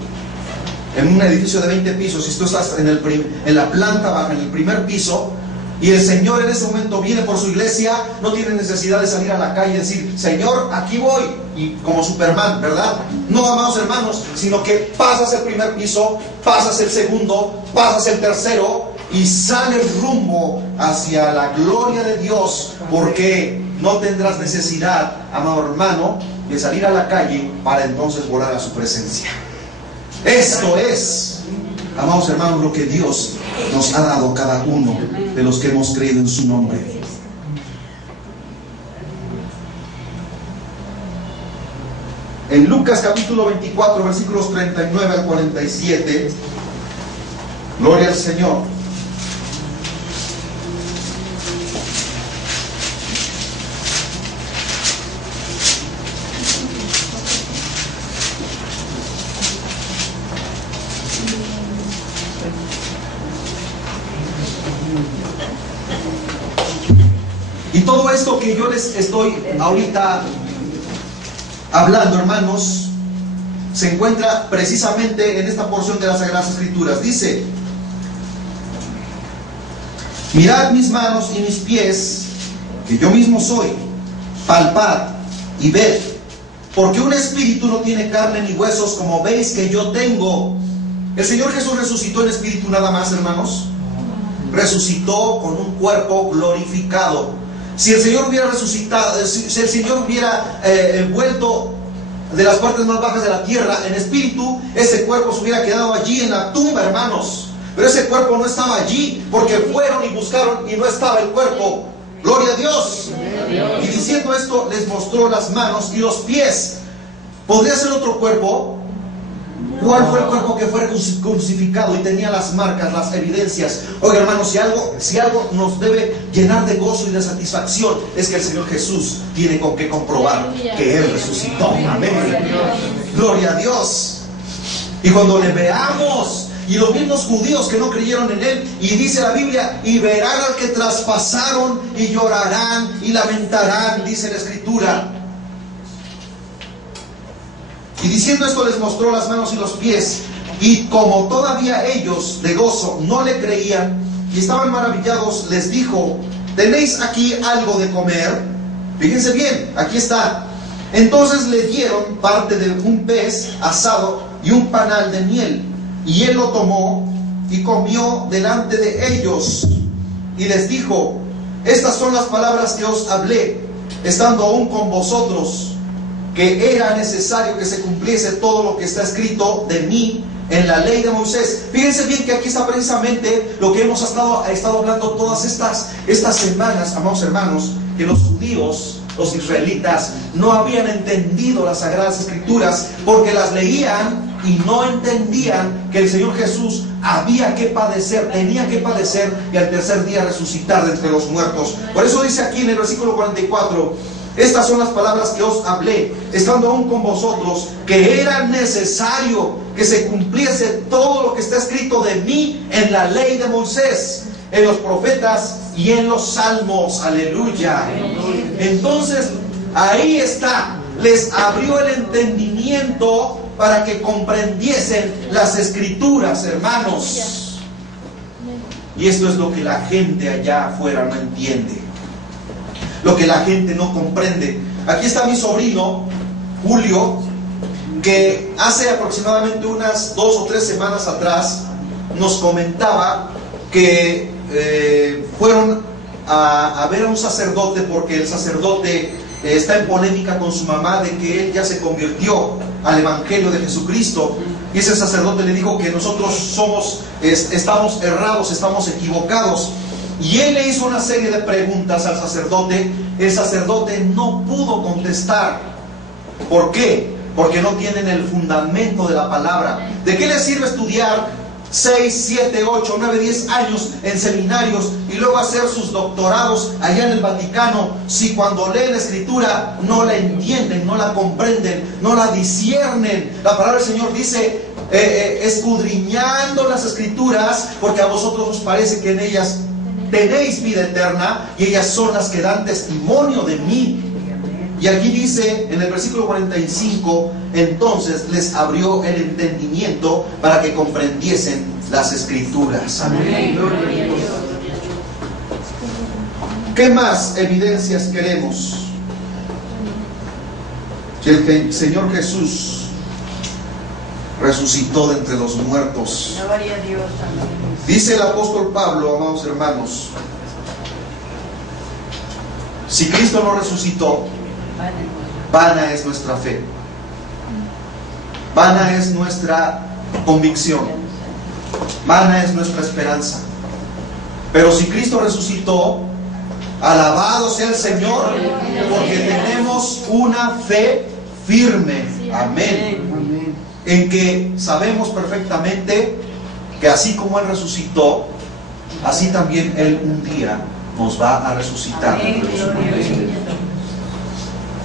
en un edificio de 20 pisos, si tú estás en la planta baja, en el primer piso, y el Señor en ese momento viene por su iglesia, no tiene necesidad de salir a la calle y decir, Señor, aquí voy, y como Superman, ¿verdad? No, amados hermanos, sino que pasas el primer piso, pasas el segundo, pasas el tercero, y sales rumbo hacia la gloria de Dios, porque no tendrás necesidad, amado hermano, de salir a la calle para entonces volar a su presencia. Esto es, amados hermanos, lo que Dios nos ha dado cada uno de los que hemos creído en su nombre. En Lucas capítulo 24, versículos 39 al 47, gloria al Señor. Y todo esto que yo les estoy ahorita hablando, hermanos, se encuentra precisamente en esta porción de las Sagradas Escrituras. Dice: mirad mis manos y mis pies, que yo mismo soy, palpad y ved, porque un espíritu no tiene carne ni huesos, como veis que yo tengo. El Señor Jesús resucitó en espíritu nada más, hermanos. Resucitó con un cuerpo glorificado. Si el Señor hubiera resucitado, si el Señor hubiera vuelto de las partes más bajas de la tierra en espíritu, ese cuerpo se hubiera quedado allí en la tumba, hermanos. Pero ese cuerpo no estaba allí, porque fueron y buscaron y no estaba el cuerpo. Gloria a Dios. Y diciendo esto, les mostró las manos y los pies. ¿Podría ser otro cuerpo? ¿Cuál fue el cuerpo que fue crucificado y tenía las marcas, las evidencias? Oiga, hermanos, si algo nos debe llenar de gozo y de satisfacción, es que el Señor Jesús tiene con qué comprobar que Él resucitó. Amén. Gloria a Dios. Y cuando le veamos, y los mismos judíos que no creyeron en Él, y dice la Biblia, y verán al que traspasaron, y llorarán, y lamentarán, dice la Escritura. Y diciendo esto, les mostró las manos y los pies. Y como todavía ellos de gozo no le creían y estaban maravillados, les dijo: ¿tenéis aquí algo de comer? Fíjense bien, aquí está. Entonces le dieron parte de un pez asado y un panal de miel. Y él lo tomó y comió delante de ellos. Y les dijo: estas son las palabras que os hablé, estando aún con vosotros, que era necesario que se cumpliese todo lo que está escrito de mí en la ley de Moisés. Fíjense bien que aquí está precisamente lo que hemos estado hablando todas estas semanas, amados hermanos, que los judíos, los israelitas, no habían entendido las Sagradas Escrituras, porque las leían y no entendían que el Señor Jesús había que padecer, tenía que padecer, y al tercer día resucitar de entre los muertos. Por eso dice aquí en el versículo 44: estas son las palabras que os hablé, estando aún con vosotros, que era necesario que se cumpliese todo lo que está escrito de mí en la ley de Moisés, en los profetas y en los salmos. Aleluya. Entonces, ahí está, les abrió el entendimiento para que comprendiesen las Escrituras, hermanos. Y esto es lo que la gente allá afuera no entiende, lo que la gente no comprende. Aquí está mi sobrino Julio, que hace aproximadamente unas 2 o 3 semanas atrás nos comentaba que fueron a ver a un sacerdote, porque el sacerdote está en polémica con su mamá de que él ya se convirtió al Evangelio de Jesucristo. Y ese sacerdote le dijo que nosotros estamos errados, estamos equivocados. Y él le hizo una serie de preguntas al sacerdote. El sacerdote no pudo contestar. ¿Por qué? Porque no tienen el fundamento de la palabra. ¿De qué les sirve estudiar 6, 7, 8, 9, 10 años en seminarios y luego hacer sus doctorados allá en el Vaticano, si cuando leen la Escritura no la entienden, no la comprenden, no la disciernen? La palabra del Señor dice: escudriñando las Escrituras, porque a vosotros os parece que en ellas tenéis vida eterna, y ellas son las que dan testimonio de mí. Y aquí dice en el versículo 45, entonces les abrió el entendimiento para que comprendiesen las Escrituras. Amén. Gloria a Dios. ¿Qué más evidencias queremos? Que el Señor Jesús resucitó de entre los muertos. Gloria a Dios. Amén. Dice el apóstol Pablo, amados hermanos, si Cristo no resucitó, vana es nuestra fe, vana es nuestra convicción, vana es nuestra esperanza. Pero si Cristo resucitó, alabado sea el Señor, porque tenemos una fe firme, amén, en que sabemos perfectamente que así como Él resucitó, así también Él un día nos va a resucitar. Amén.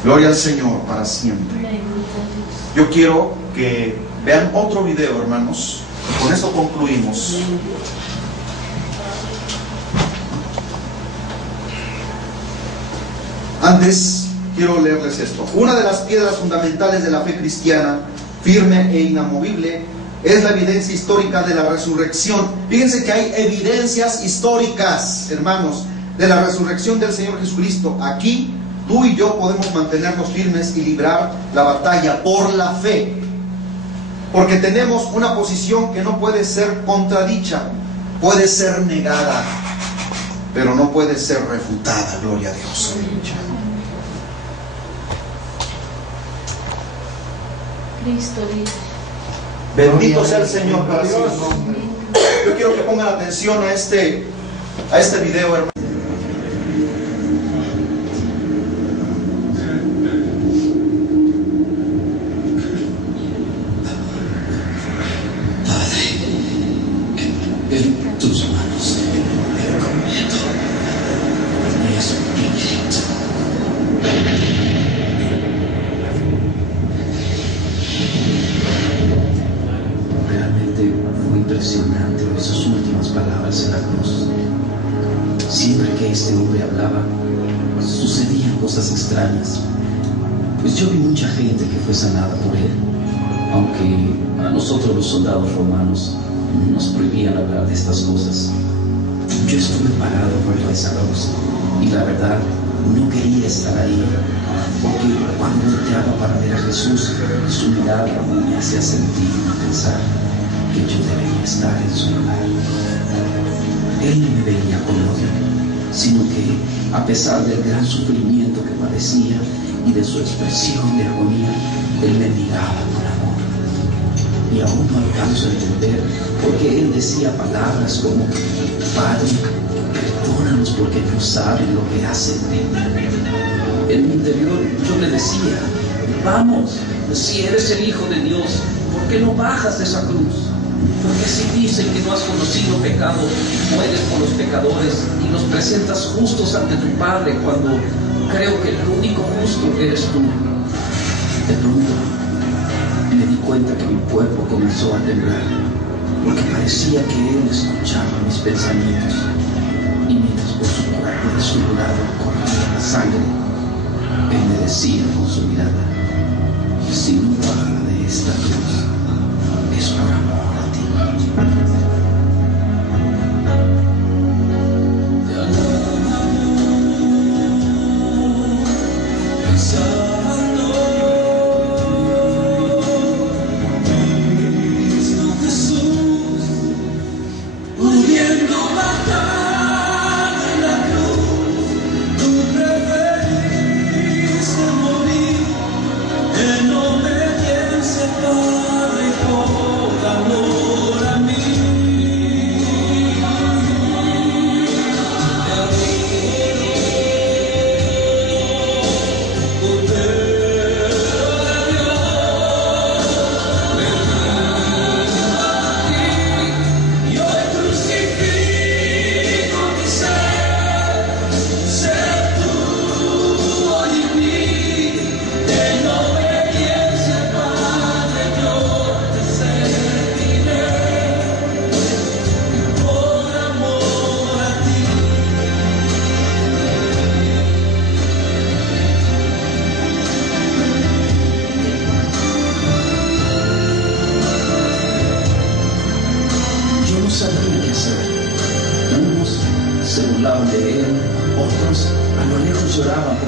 Gloria al Señor para siempre. Yo quiero que vean otro video, hermanos, y con esto concluimos. Antes quiero leerles esto. Una de las piedras fundamentales de la fe cristiana, firme e inamovible, es la evidencia histórica de la resurrección. Fíjense que hay evidencias históricas, hermanos, de la resurrección del Señor Jesucristo. Aquí tú y yo podemos mantenernos firmes y librar la batalla por la fe, porque tenemos una posición que no puede ser contradicha, puede ser negada, pero no puede ser refutada. Gloria a Dios. Cristo dice. Bendito sea el Señor para siempre. Yo quiero que pongan atención a este video, hermano. En tus manos encomiendo mi espíritu. Realmente fue impresionante oír sus últimas palabras en la cruz. Siempre que este hombre hablaba, sucedían cosas extrañas. Pues yo vi mucha gente que fue sanada por él, aunque a nosotros los soldados romanos nos prohibían hablar de estas cosas. Yo estuve parado junto a esa cruz y la verdad no quería estar ahí, porque cuando volteaba para ver a Jesús, su mirada me hacía sentir y pensar que yo debería estar en su lugar. Él no me veía con odio, sino que a pesar del gran sufrimiento que padecía y de su expresión de agonía, Él me miraba con amor. Y aún no alcanzo a entender por qué Él decía palabras como: Padre, perdónanos porque no saben lo que hacen. En mi interior yo le decía: vamos, si eres el Hijo de Dios, ¿por qué no bajas de esa cruz? Porque si dicen que no has conocido pecado, mueres por los pecadores y los presentas justos ante tu Padre, cuando creo que el único justo eres tú. De pronto me di cuenta que mi cuerpo comenzó a temblar, porque parecía que Él escuchaba mis pensamientos, y mientras por su cuerpo desfigurado corría la sangre, Él me decía con su mirada: si no baja de esta cruz, es por amor a ti. Por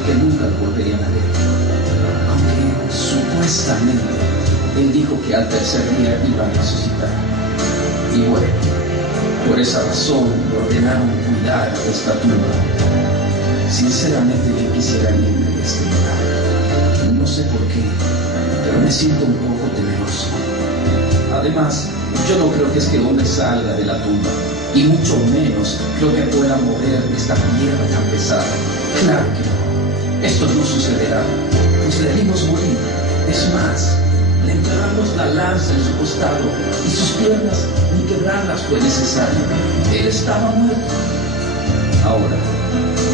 que nunca lo volverían a ver. Aunque supuestamente él dijo que al tercer día iba a resucitar. Y bueno, por esa razón le ordenaron cuidar de esta tumba. Sinceramente yo quisiera irme de este lugar. No sé por qué, pero me siento un poco temeroso. Además, yo no creo que este hombre salga de la tumba, y mucho menos creo que pueda mover esta piedra tan pesada. Claro que no, esto no sucederá, pues le vimos morir. Es más, le enterramos la lanza en su costado, y sus piernas ni quebrarlas fue necesario. Él estaba muerto. Ahora,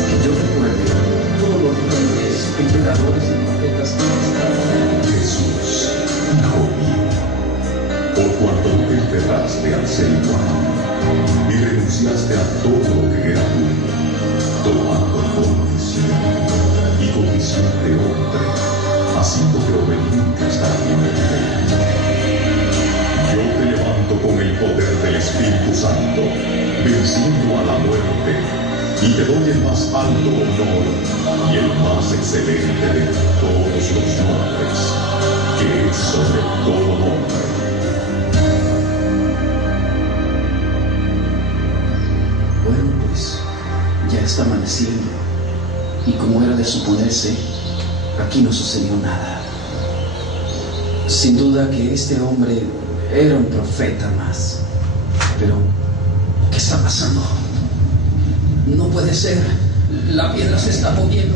que yo recuerde, todos los reyes, emperadores y profetas Jesús, hijo mío, por cuanto tú te enterraste al ser humano y renunciaste a todo lo que era tuyo, tomando forma de siervo y condición de hombre, haciéndote obediente hasta la muerte. Yo te levanto con el poder del Espíritu Santo, venciendo a la muerte, y te doy el más alto honor y el más excelente de todos los nombres, que es sobre todo nombre. Bueno, pues ya está amaneciendo, y como era de suponerse, aquí no sucedió nada. Sin duda que este hombre era un profeta más. Pero, ¿qué está pasando? No puede ser. La piedra se está moviendo.